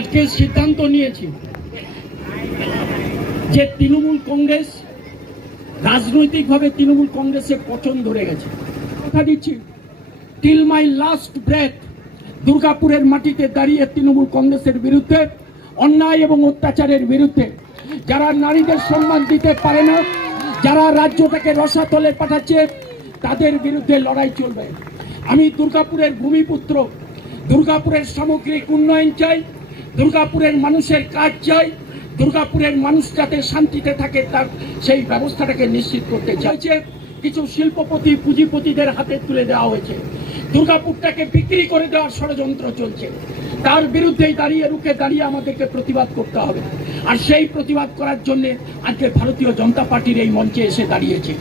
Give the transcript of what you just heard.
আজকে সিদ্ধান্ত নিয়েছি যে তৃণমূল কংগ্রেস রাজনৈতিকভাবে তৃণমূল কংগ্রেসের পতন ধরে গেছে। কথা দিচ্ছি, টিল মাই লাস্ট ব্রেথ দুর্গাপুরের মাটিতে দাঁড়িয়ে তৃণমূল কংগ্রেসের বিরুদ্ধে, অন্যায় এবং অত্যাচারের বিরুদ্ধে, যারা নারীদের সম্মান দিতে পারে না, যারা রাজ্যটাকে রসাতলে পাঠাচ্ছে, তাদের বিরুদ্ধে লড়াই চলবে। আমি দুর্গাপুরের ভূমিপুত্র, দুর্গাপুরের সামগ্রিক উন্নয়ন চাই, দুর্গাপুরের মানুষের কাজ চাই, দুর্গাপুরের মানুষ যাতে শান্তিতে থাকে তার সেই ব্যবস্থাটাকে নিশ্চিত করতে চাইছে। কিছু শিল্পপতি পুঁজিপতিদের হাতে তুলে দেওয়া হয়েছে, দুর্গাপুরটাকে বিক্রি করে দেওয়ার ষড়যন্ত্র চলছে। তার বিরুদ্ধেই দাঁড়িয়ে রুখে দাঁড়িয়ে আমাদেরকে প্রতিবাদ করতে হবে। আর সেই প্রতিবাদ করার জন্য আজকে ভারতীয় জনতা পার্টির এই মঞ্চে এসে দাঁড়িয়েছে।